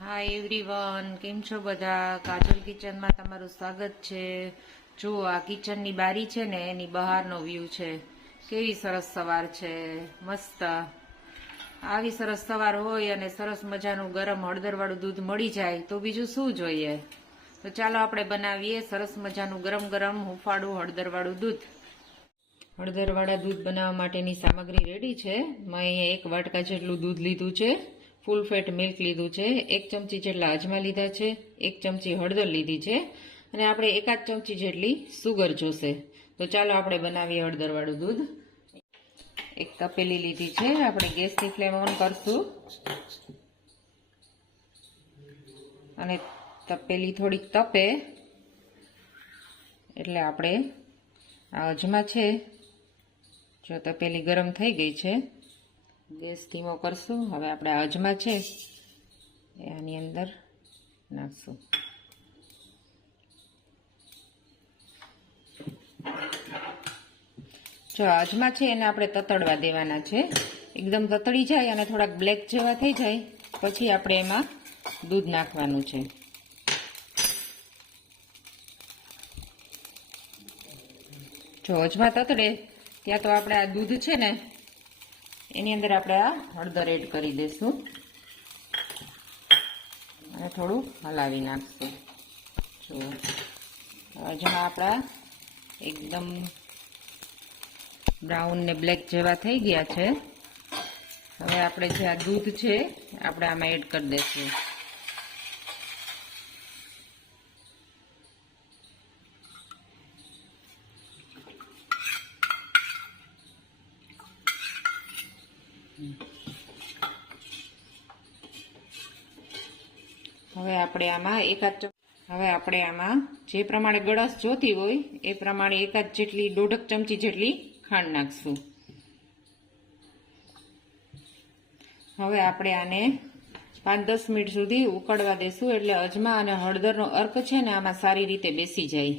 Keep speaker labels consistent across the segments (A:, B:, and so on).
A: Hi everyone કેમ છો બધા? કાજલ કિચનમાં તમારું સ્વાગત છે. જો આ કિચનની બારી છે ને, એની બહારનો વ્યૂ છે. કેવી સરસ સવાર છે. મસ્ત. આવી સરસ સવાર હોય અને સરસ મજાનું ગરમ હળદરવાળું દૂધ મળી જાય, તો બીજું શું જોઈએ? તો ચાલો આપણે બનાવીએ સરસ મજાનું ગરમ ગરમ હુંફાળું હળદરવાળું દૂધ. હળદરવાળા દૂધ બનાવવા માટેની સામગ્રી રેડી છે. મેં અહીંયા એક વાટકા જેટલું દૂધ લીધું છે. ફૂલ ફેટ મિલ્ક લીધું છે, એક ચમચી જેટલા અજમા લીધા છે, એક ચમચી હળદર લીધી છે અને આપણે એકાદ ચમચી જેટલી સુગર જોશે. તો ચાલો આપણે બનાવીએ હળદરવાળું દૂધ. એક તપેલી લીધી છે, આપણે ગેસની ફ્લેમ ઓન કરશું. અને તપેલી થોડીક તપે, એટલે આપણે આ અજમા છે, જો તપેલી ગરમ થઈ ગઈ છે ગેસ ધીમો કરશું. હવે આપણે અજમા છે એ આની અંદર નાખશું. જો અજમા છે એને આપણે તતડવા દેવાના છે. એકદમ તતડી જાય અને થોડાક બ્લેક જેવા થઈ જાય. પછી આપણે એમાં દૂધ નાખવાનું છે. જો અજમા તતડે, ત્યાં તો આપણે આ દૂધ છે ને એની અંદર આપણે આ હળદર એડ કરી દઈશું. અને થોડું હલાવી નાખશું. જુઓ. જેમાં આપણા એકદમ બ્રાઉન ને બ્લેક જેવા થઈ ગયા છે. હવે આપણે જે આ દૂધ છે, આપણે આમાં એડ કરી દઈશું. હવે આપણે આમાં એકાદ હવે આપણે આમાં જે પ્રમાણે ગળસ જોતી હોય, એ પ્રમાણે એકાદ જેટલી દોઢક ચમચી જેટલી ખાંડ નાખશું. હવે આપણે આને પાંચ દસ મિનિટ સુધી ઉકળવા દેશું, એટલે અજમા અને હળદરનો અર્ક છે ને, આમાં સારી રીતે બેસી જાય.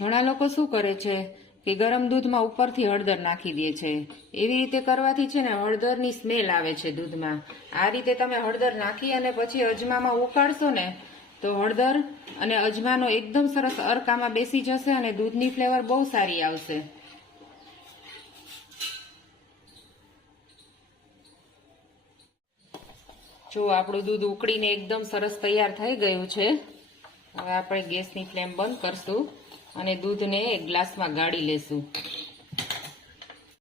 A: ઘણા લોકો શું કરે છે કે ગરમ દૂધમાં ઉપરથી હળદર નાખી દે છે. એવી રીતે કરવાથી છે ને હળદરની સ્મેલ આવે છે દૂધમાં. આ રીતે તમે હળદર નાખી અને પછી અજમામાં ઉકાળશો ને, તો હળદર અને અજમાનો એકદમ સરસ અરકામાં બેસી જશે અને દૂધની ફ્લેવર બહુ સારી આવશે. જો આપણું દૂધ ઉકળીને એકદમ સરસ તૈયાર થઈ ગયું છે, હવે આપણે ગેસની ફ્લેમ બંધ કરશું. અને દૂધને એક ગ્લાસમાં ગાળી લેશું.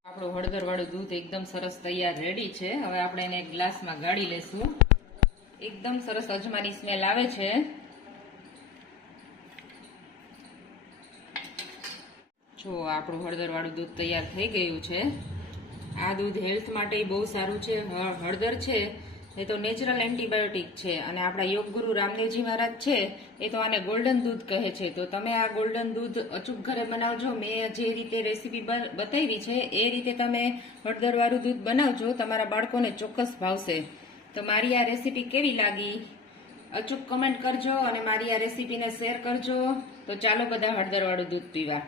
A: આપણું હળદરવાળું દૂધ એકદમ સરસ તૈયાર રેડી છે. હવે આપણે એને એક ગ્લાસમાં ગાળી લેશું. એકદમ સરસ અજમાની સ્મેલ આવે છે. જો, આપણું હળદરવાળું દૂધ તૈયાર થઈ ગયું છે. આ દૂધ હેલ્થ માટે બહુ સારું છે. હળદર છે. એ તો નેચરલ એન્ટીબાયોટિક છે અને આપણા યોગગુરુ રામદેવજી મહારાજ છે, એ તો આને ગોલ્ડન દૂધ કહે છે. તો તમે આ ગોલ્ડન દૂધ અચૂક ઘરે બનાવજો. મેં જે રીતે રેસીપી બતાવી છે, એ રીતે તમે હળદરવાળું દૂધ બનાવજો. તમારા બાળકોને ચોક્કસ ભાવશે. તો મારી આ રેસીપી કેવી લાગી? અચૂક કમેન્ટ કરજો અને મારી આ રેસીપીને શેર કરજો. તો ચાલો બધા હળદરવાળું દૂધ પીવા.